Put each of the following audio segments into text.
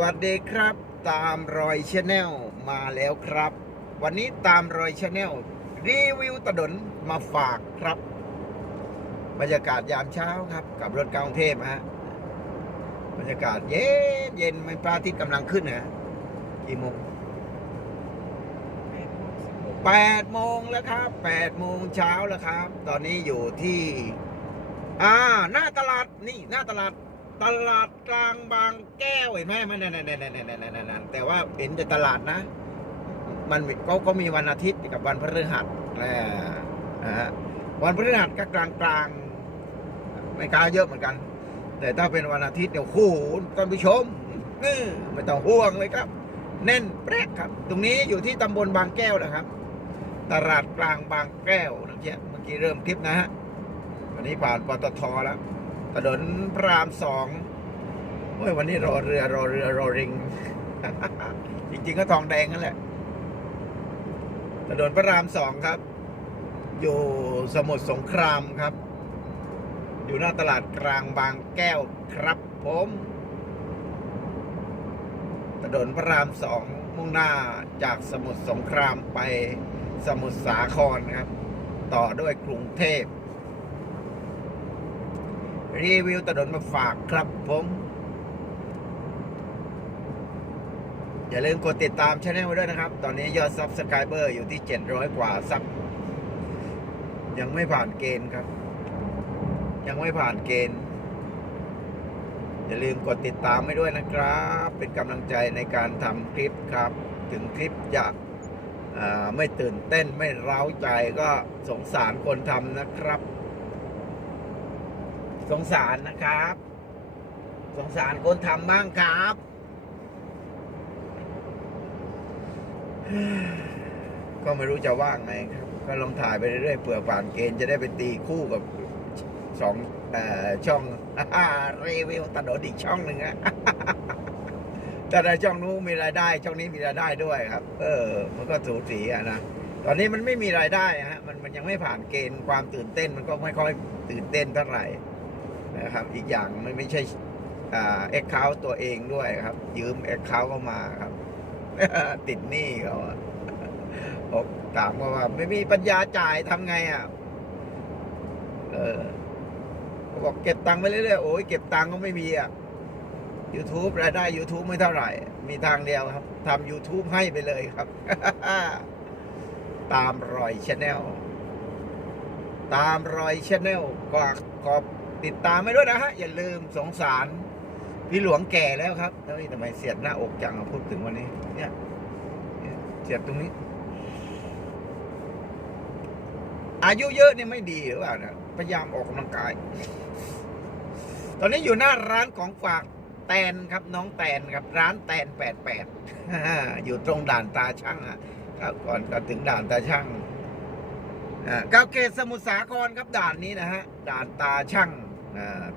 วัสดีครับตามรอยชาแนลมาแล้วครับ วันนี้ตามรอยชาแนลรีวิวตะดนมาฝากครับ บรรยากาศยามเช้าครับ กับรถกรุงเทพฮะบรรยากาศเย็นเย็นมันพระอาทิตย์กำลังขึ้นนะกี่โมงแปดโมงแล้วครับแปดโมงเช้าแล้วครับ ตอนนี้อยู่ที่ อ่า หน้าตลาดนี่หน้าตลาด ตลาดกลางบางแก้วเห็นไหมมันนั่นนั่นนั่นนั่นนั่นนั่แต่ว่าเห็นแต่ตลาดนะ มันก็ก็มีวันอาทิตย์กับวันพฤหัสนะนะฮะวันพฤหัสก็กลางกลางไม่กล้าเยอะเหมือนกัน แต่ถ้าเป็นวันอาทิตย์เนี่ยโอ้โหท่านผู้ชมนี่ไม่ต้องห่วงเลยครับ แน่นแปรกครับ ตรงนี้อยู่ที่ตำบลบางแก้วนะครับ ตลาดกลางบางแก้วนะเจ๊เมื่อกี้เริ่มคลิปนะฮะวันนี้ผ่านปตทแล้ว ถนนพระรามสองเฮ้ยวันนี้รอเรือรอเรือรอริง จริงๆก็ทองแดงนั่นแหละ ถนนพระรามสองครับ อยู่สมุทรสงครามครับ อยู่หน้าตลาดกลางบางแก้วครับผมถนนพระรามสองมุ่งหน้าจากสมุทรสงครามไปสมุทรสาครครับ ต่อด้วยกรุงเทพ รีวิวถนนมาฝากครับผม อย่าลืมกดติดตามช anel ไว้ด้วยนะครับ ตอนนี้ยอดซับสไครเบอร์อยู่ที่ 700 กว่าซับ ยังไม่ผ่านเกณฑ์ครับ ยังไม่ผ่านเกณฑ์ อย่าลืมกดติดตามไว้ด้วยนะครับ เป็นกำลังใจในการทำคลิปครับ ถึงคลิปจะอ่าไม่ตื่นเต้นไม่เร้าใจก็สงสารคนทำนะครับ สงสารนะครับ สงสารคนทำบ้างครับ ก็ไม่รู้จะว่างไงครับ ก็ลองถ่ายไปเรื่อยๆเผื่อผ่านเกณฑ์จะได้ไปตีคู่กับสองอช่องรีวิวตลอดอีกช่องหนึ่งอะแต่ในช่องนู้นมีรายได้ ช่องนี้มีรายได้ด้วยครับ เออ มันก็สูสีอะนะตอนนี้มันไม่มีรายได้ฮะมันมันยังไม่ผ่านเกณฑ์ความตื่นเต้นมันก็ไม่ค่อยตื่นเต้นเท่าไหร่ นะครับ อีกอย่างมันไม่ใช่อ่าเอ็กเคาตัวเองด้วยครับ ยืมเอ็กเคาเข้ามาครับ ติดหนี้เขาอะบอกถามว่าว่า ไม่มีปัญญาจ่ายทำไงอะเออเขาบอกเก็บตังค์ไปเรื่อยๆโอ้ยเก็บตังค์ก็ไม่มีอะ YouTube รายได้ YouTube ไม่เท่าไหร่ มีทางเดียวครับทำ YouTube ให้ไปเลยครับ ตามรอยชาแนลตามรอยชาแนลก็ก็ ติดตามไม่ด้วยนะฮะ อย่าลืมสงสาร พี่หลวงแก่แล้วครับเฮ้ยทำไมเสียดหน้าอกจังพูดถึงวันนี้ เนี่ยเสียดตรงนี้ อายุเยอะเนี่ยไม่ดีหรือเปล่านะพยายามออกกำลังกาย ตอนนี้อยู่หน้าร้านของฝากแตนครับน้องแตนครับร้านแตนแปดแปดอยู่ตรงด่านตาช่างอะครับก่อนก่อนถึงด่านตาช่างอาเก้าเกตสมุทรสาครครับด่านนี้นะฮะด่านตาช่าง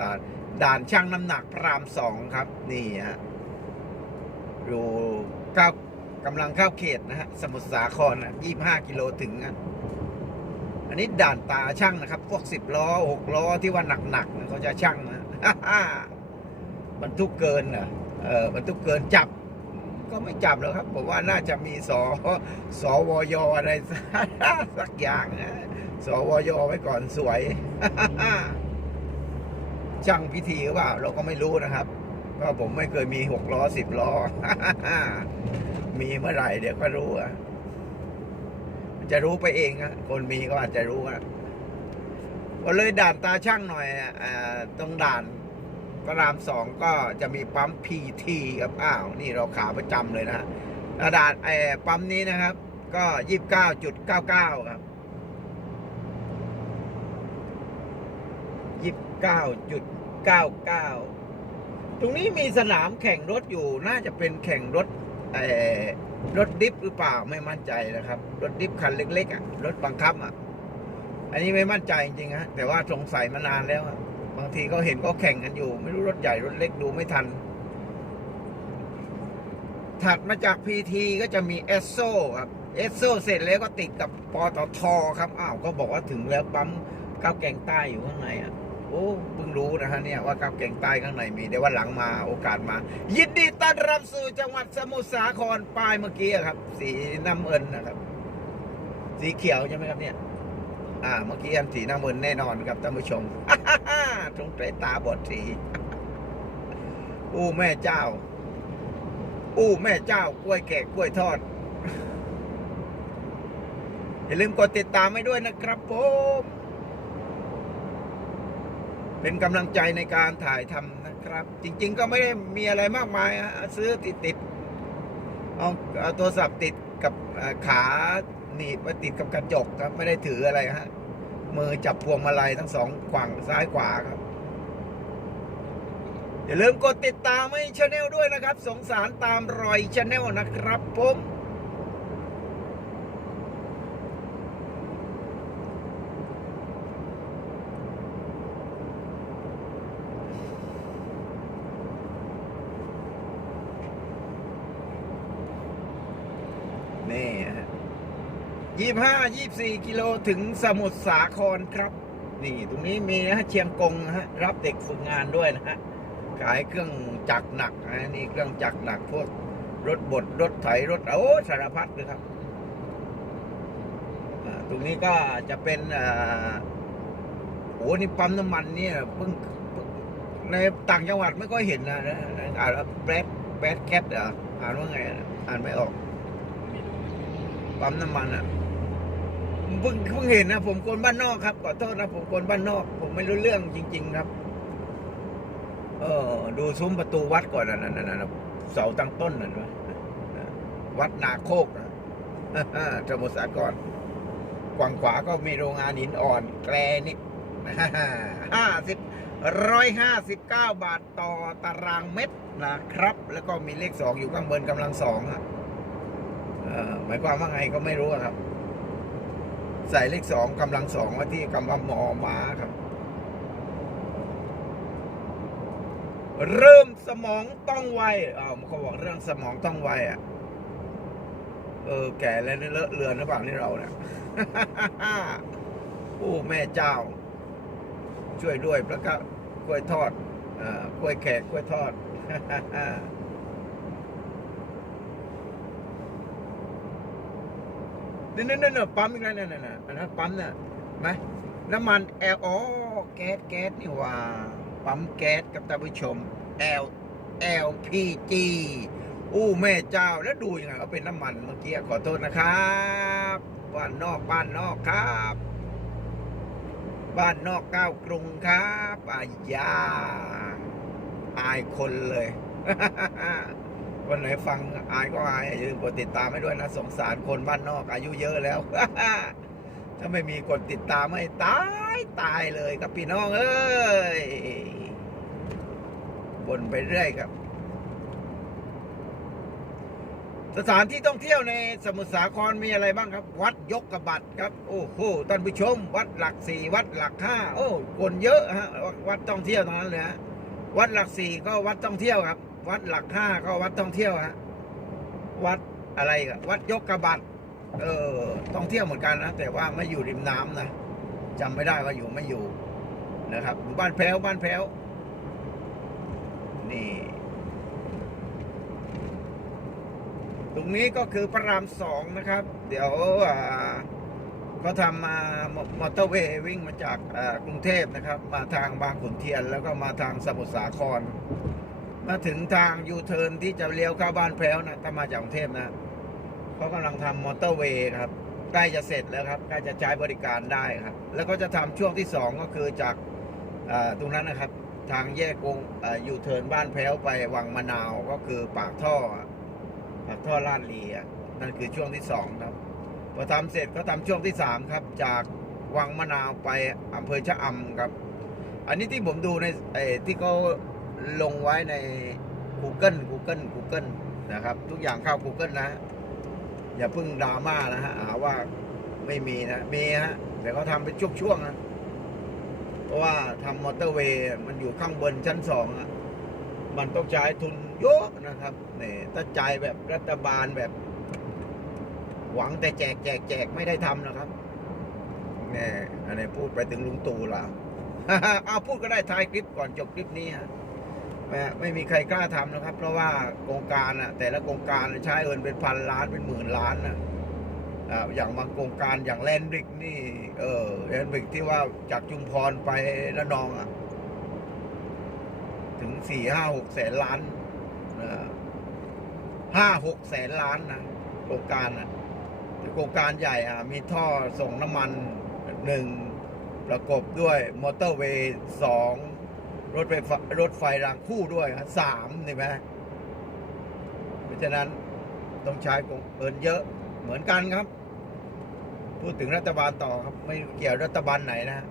ด่านด่านช่างน้ำหนักพระรามสองครับ นี่ฮะอยู่ก้ากำลังเข้าเขตนะฮะสมุทรสาครนะยี่ห้ากิโลถึงอะอันนี้ด่านตาช่างนะครับ พวกสิบล้อหกล้อที่ว่าหนักๆเขาจะช่างนะบรรทุกเกินอะเออบรรทุกเกินจับ ก็ไม่จับแล้วครับผมว่าน่าจะมีสอสวอยอะไรสักอย่างนะสวยไว้ก่อนสวย ช่างพิธีหรือเปล่าเราก็ไม่รู้นะครับก็ผมไม่เคยมีหกล้อสิบล้อ มีเมื่อไหร่เดี๋ยวก็รู้อะจะรู้ไปเองอะคนมีก็อาจจะรู้อะก็เลยด่านตาช่างหน่อยอ่าตรงด่านพระรามสองก็จะมีปั๊มพีทีครับอ้าว นี่เราขาประจำเลยนะฮะดานไอ้ปั๊มนี้นะครับ ก็ยี่สิบเก้าจุดเก้าเก้าครับ ยี่สิบเก้าจุดเก้าเก้าตรงนี้มีสนามแข่งรถอยู่ น่าจะเป็นแข่งรถเอ่อรถดิฟหรือเปล่าไม่มั่นใจนะครับ รถดิฟคันเล็กๆอะรถบังคับอะ อันนี้ไม่มั่นใจจริงๆฮะแต่ว่าสงสัยมานานแล้วบางทีก็เห็นก็แข่งกันอยู่ ไม่รู้รถใหญ่รถเล็กดูไม่ทัน ถัดมาจากพีทีก็จะมีเอสโซครับเอสโซเสร็จแล้วก็ติดกับปตทครับอ้าวก็บอกว่าถึงแล้วปั๊มข้าวแกงใต้อยู่ข้างในอะ โอ้เพิ่งรู้นะฮะเนี่ยว่ากับแก่งใต้ข้างในมีเดี๋ยววันหลังมาโอกาสมา ยินดีต้อนรับสู่จังหวัดสมุทรสาครป้ายเมื่อกี้ครับ สีน้ำเงินนะครับ สีเขียวใช่ไหมครับเนี่ยอ่าเมื่อกี้อันสีน้ำเงินแน่นอนครับท่านผู้ชมตรงเตรตาบอดสีอู้แม่เจ้า อู้แม่เจ้ากล้วยแขกกล้วยทอด อย่าลืมกดติดตามให้ด้วยนะครับผม เป็นกำลังใจในการถ่ายทำนะครับ จริง ๆ ก็ไม่ได้มีอะไรมากมายซื้อติดติดเอาเอาโทรศัพท์ติดกับขาหนีบไปติดกับกระจกครับ ไม่ได้ถืออะไรฮะมือจับพวงมาลัยทั้งสองฝั่งซ้ายขวาครับ อย่าลืมกดติดตามให้ชาแนลด้วยนะครับ สงสารตามรอยชาแนลนะครับผม 25 24 กิโลถึงสมุทรสาครครับ นี่ตรงนี้มีนะฮะเชียงกงนะฮะรับเด็กฝึกงานด้วยนะฮะขายเครื่องจักรหนักนะนี่เครื่องจักรหนักพวกรถบดรถไถรถโอ้สารพัดเลยครับตรงนี้ก็จะเป็นโอ้นี่ปั๊มน้ำมันเนี่ยเพิ่งในต่างจังหวัดไม่ค่อยเห็นนะอ่านแบดแบดแคทเหรออ่านว่าไงอ่านไม่ออกปั๊มน้ำมันอะ เพิ่งเพิ่งเห็นนะผมคนบ้านนอกครับขอโทษนะผมคนบ้านนอก ผมไม่รู้เรื่องจริง ๆ ครับ เออ ดูซุ้มประตูวัดก่อนนะนั่นนะเสาตั้งต้นนั่นวะวัดนาโคกนะสมุทรสาครกวางขวาก็มีโรงงานหินอ่อนแกรนิกห้าสิบร้อยห้าสิบเก้าบาทต่อตารางเมตรนะครับ แล้วก็มีเลขสองอยู่ข้างบนกำลังสองอะเอ่อหมายความว่าไงก็ไม่รู้อะครับ ใส่เลขสองกำลังสองไว้ที่กำลังมอมาครับ เริ่มสมองต้องไวอ้าวเขาบอกเรื่องสมองต้องไวอะ เออ แก่แล้วเลอะเลือนหรือเปล่านี่เราเนี่ยโอ้แม่เจ้า ช่วยด้วยแล้วก็กล้วยทอดอ่อกล้วยแขกกล้วยทอด นี่นี่นี่ปั๊มอีกแล้วนี่นี่นี่อันนั้นปั๊มน่ะไหมน้ำมันแอลอ๋อแก๊สแก๊สนี่ว่าปั๊มแก๊สกับท่านผู้ชม L LPG อู้แม่เจ้าแล้วดูยังไงเขาเป็นน้ำมันเมื่อกี้ขอโทษนะครับบ้านนอกบ้านนอกครับ บ้านนอกก้าวกรุงครับอายาอายคนเลย คนไหนฟังอายก็อายอย่าลืมกดติดตามให้ด้วยนะสงสารคนบ้านนอกอายุเยอะแล้ว ถ้าไม่มีกดติดตามให้ตายตายเลยครับพี่น้องเอ้ยบนไปเรื่อยครับ สถานที่ท่องเที่ยวในสมุทรสาครมีอะไรบ้างครับ วัดยกกระบัดครับ โอ้โหท่านผู้ชม วัดหลักสี่วัดหลักห้าโอ้คนเยอะฮะวัดท่องเที่ยวตรงนั้นเลยฮะวัดหลักสี่ก็วัดท่องเที่ยวครับ วัดหลักห้าก็วัดท่องเที่ยวฮะวัดอะไรกันวัดยกกระบัดเออท่องเที่ยวเหมือนกันนะแต่ว่าไม่อยู่ริมน้ำนะจำไม่ได้ว่าอยู่ไม่อยู่นะครับอยู่บ้านแพ้วบ้านแพ้วนี่ ตรงนี้ก็คือพระรามสองนะครับ เดี๋ยวอ่าทำมามอเตอร์เวย์วิ่งมาจากกรุงเทพนะครับ มาทางบางขุนเทียน แล้วก็มาทางสมุทรสาคร มาถึงทางยูเทิร์นที่จะเลี้ยวเข้าบ้านแพ้วนะถ้ามาจากกรุงเทพนะเขากำลังทำมอเตอร์เวย์ครับใกล้จะเสร็จแล้วครับใกล้จะใช้บริการได้ครับ แล้วก็จะทำช่วงที่สองก็คือจากตรงนั้นนะครับ ทางแยกกงยูเทิร์นบ้านแพ้วไปวังมะนาวก็คือปากท่อปากท่อลาดลีอะนั่นคือช่วงที่สองครับพอทำเสร็จก็ทำช่วงที่สามครับ จากวังมะนาวไปอำเภอชะอำครับ อันนี้ที่ผมดูในที่เขา ลงไว้ใน Google Google Google นะครับ ทุกอย่างเข้า Google นะ อย่าเพิ่งดราม่านะฮะหาว่าไม่มีนะมีฮะแต่เขาทำเป็นช่วงๆนะเพราะว่าทำมอเตอร์เวย์มันอยู่ข้างบนชั้นสองอะมันต้องใช้ทุนเยอะนะครับนี่ถ้าใจแบบรัฐบาลแบบ หวังแต่แจกแจกแจกไม่ได้ทำนะครับนี่อันนี้พูดไปถึงลุงตู่ละเอาพูดก็ได้ท้ายคลิปก่อนจบคลิปนี้ฮะ ไม่ไม่มีใครกล้าทำนะครับ เพราะว่าโครงการอะแต่ละโครงการใช้เงินเป็นพันล้านเป็นหมื่นล้านนะอย่างบางโครงการอย่างแลนบิกนี่ เออแลนบิกที่ว่าจากจุมพรไประนองอะถึงสี่ห้าหกแสนล้านห้าหกแสนล้านนะโครงการอะโครงการใหญ่อะมีท่อส่งน้ำมันหนึ่งประกบด้วยมอเตอร์เวย์สอง รถไฟรถไฟรางคู่ด้วยครับสามเห็นไหมเพราะฉะนั้นต้องใช้กงเอินเยอะเหมือนกันครับ พูดถึงรัฐบาลต่อครับ ไม่เกี่ยวรัฐบาลไหนนะ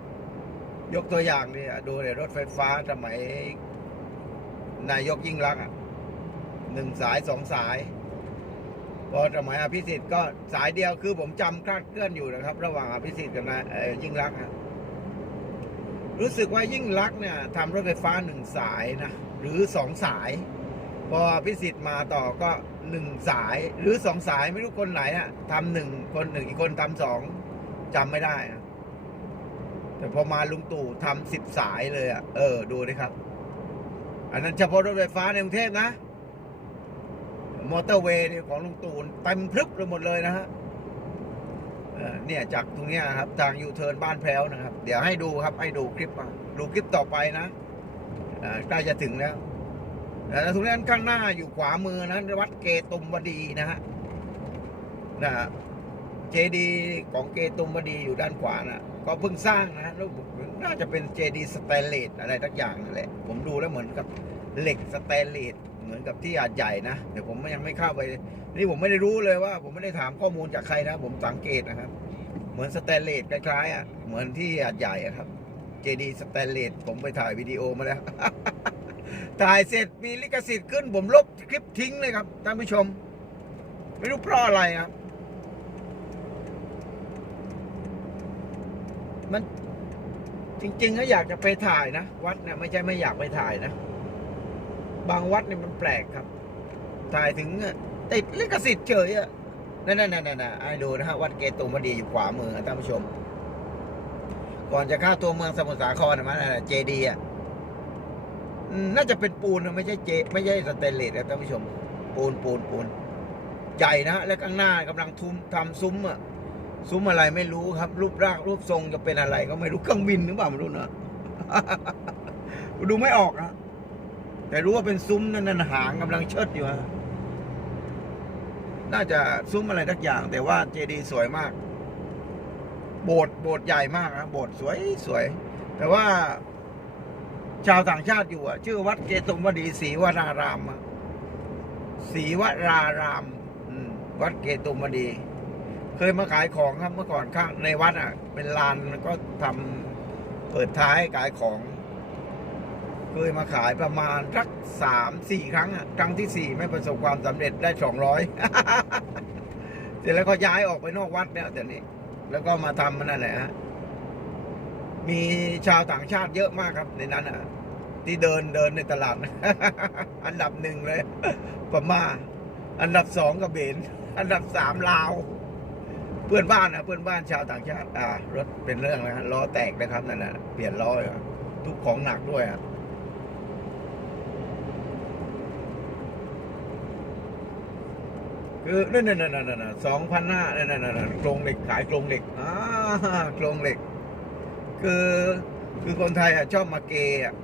ยกตัวอย่างนี่ดูเลยรถไฟฟ้าสมัย นายกยิ่งรักษณ์อะหนึ่งสายสองสาย พอสมัยอภิสิทธิ์ก็สายเดียวคือผมจำคลาดเคลื่อนอยู่นะครับ ระหว่างอภิสิทธิ์กับนายยิ่งรักษณ์อะ รู้สึกว่ายิ่งรักเนี่ยทำรถไฟฟ้าหนึ่งสายนะ หรือสองสาย พออภิสิทธิ์มาต่อก็หนึ่งสาย หรือสองสายไม่รู้คนไหนอะทำหนึ่งคนหนึ่งอีกคนทำสองจำไม่ได้อะแต่พอมาลุงตู่ทำสิบสายเลยอะเออดูดิครับ อันนั้นเฉพาะรถไฟฟ้าในกรุงเทพนะ มอเตอร์เวย์ของลุงตู่เต็มพรึบเลยหมดเลยนะฮะ เนี่ยจากตรงนี้ครับทางยูเทิร์นบ้านแพ้วนะครับ เดี๋ยวให้ดูครับให้ดูคลิปมาดูคลิปต่อไปนะใกล้จะถึงแล้วแล้วตรงนั้นข้างหน้าอยู่ขวามือนะวัดเกตุมวดีนะฮะนะฮะเจดีของเกตุมวดีอยู่ด้านขวานะก็เพิ่งสร้างนะแล้วน่าจะเป็นเจดีสแตนเลสอะไรทักอย่างนั่นแหละผมดูแล้วเหมือนกับเหล็กสแตนเลส มือนกับที่อาดใหญ่นะเดี๋ยวผมยังไม่เข้าไปนี่ผมไม่ได้รู้เลยว่า ผมไม่ได้ถามข้อมูลจากใครนะผมสังเกตนะครับ เหมือนสแตนเลสคล้ายๆอะเหมือนที่อาดใหญ่อะครับเจดีสแตนเลสผมไปถ่ายวิดีโอมาแล้วถ่ายเสร็จมีลิขสิทธิ์ขึ้น ผมลบคลิปทิ้งเลยครับท่านผู้ชม ไม่รู้เพราะอะไรครับมันจริงๆก็อยากจะไปถ่ายนะ วัดเนี่ยไม่ใช่ไม่อยากไปถ่ายนะ บางวัดเนี่ยมันแปลกครับ ถ่ายถึงติดลิขสิทธิ์เฉยอะนั่นนั่นนั่นนั่นไอ้ดูนะฮะวัดเกตุมดีอยู่ขวามือท่านผู้ชม ก่อนจะเข้าตัวเมืองสมุทรสาครนะมันเจดีอะน่าจะเป็นปูนนะไม่ใช่เจ ไม่ใช่สเตนเลสนะท่านผู้ชม ปูนปูนปูนใหญ่นะแล้วข้างหน้ากำลังทุมทำซุ้มอะซุ้มอะไรไม่รู้ครับ รูปร่างรูปทรงจะเป็นอะไร ก็ไม่รู้เครื่องบินหรือเปล่าไม่รู้นะดูไม่ออกนะ แต่รู้ว่าเป็นซุ้มนั่นนะหางกำลังเชิดอยู่ฮะน่าจะซุ้มอะไรทักอย่าง แต่ว่าเจดีย์สวยมาก โบสถ์โบสถ์ใหญ่มากนะโบสถ์สวยสวย แต่ว่า ชาวต่างชาติอยู่อะ ชื่อวัดเกตุมวดีศรีวรารามศรีวรารามวัดเกตุมวดี เคยมาขายของครับเมื่อก่อนข้างในวัดอะ เป็นลานก็ทำเปิดท้ายขายของ เคยมาขายประมาณสักสามสี่ครั้งครั้งที่สี่ไม่ประสบความสำเร็จได้สองร้อยเสร็จแล้วก็ย้ายออกไปนอกวัดเนี่ยเดี๋ยวนี้ แล้วก็มาทำมันนั่นแหละฮะมีชาวต่างชาติเยอะมากครับในนั้นอะ ที่เดินเดินในตลาด อันดับหนึ่งเลยพม่าอันดับสองกระเบน อันดับสามลาว เพื่อนบ้านนะเพื่อนบ้านชาวต่างชาติ อ่ารถเป็นเรื่องนะฮะล้อแตกนะครับนั่นนะเปลี่ยนล้อยทุกของหนักด้วยอะ คือนั่นนั่นนั่นนั่นสองพันห้านั่นนั่นนั่นโครงเหล็กขายโครงเหล็กอ่าโครงเหล็ก คือคือคนไทยอะชอบมาเกย์อะ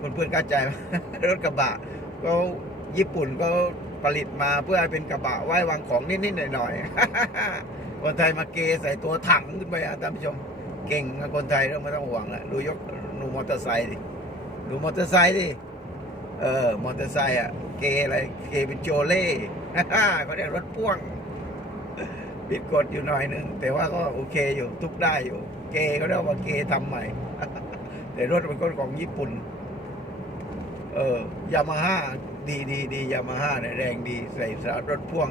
คนเพื่อนเข้าใจรถกระบะก็ญี่ปุ่นก็ผลิตมาเพื่อให้เป็นกระบะไว้วางของนิดๆหน่อยๆคนไทยมาเกใส่ตัวถังขึ้นไปอะท่านผู้ชมเก่งนะคนไทยเราไม่ต้องห่วงละดูยกดูมอเตอร์ไซค์ดิดูมอเตอร์ไซค์ดิ เออ มอเตอร์ไซค์อะ เกอะไรเกเป็นโจเล่เขาเรียกรถพ่วงผิดกฎอยู่หน่อยนึง แต่ว่าก็โอเคอยู่ทุกได้อยู่ เกเขาเรียกว่าเกย์ทำใหม่ แต่รถเป็นคนของญี่ปุ่น เออยามาฮ่าดีดีดียามาฮ่าเนี่ยแรงดีใส่สารรถพ่วง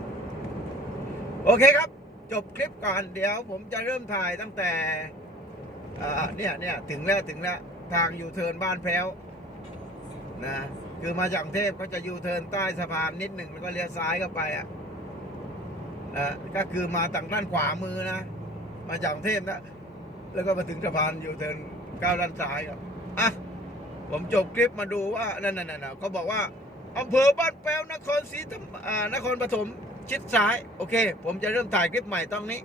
โอเคครับ จบคลิปก่อนเดี๋ยวผมจะเริ่มถ่ายตั้งแต่อ่าเนี่ยเนี่ยถึงแล้วถึงแล้ว ทางยูเทิร์นบ้านแพ้วนะ คือมาจากเทพก็จะยูเทิร์นใต้สะพานนิดหนึ่งแล้วก็เลี้ยวซ้ายเข้าไปอะนะก็คือมาทางด้านขวามือนะมาจากเทพนะแล้วก็มาถึงสะพานยูเทิร์นก้าวด้านซ้ายครับอะผมจบคลิปมาดูว่านั่นนั่นนั่นเขาบอกว่าอำเภอบ้านแป้วนครศรีธรรมอ่านครปฐมชิดซ้าย โอเค ผมจะเริ่มถ่ายคลิปใหม่ตรงนี้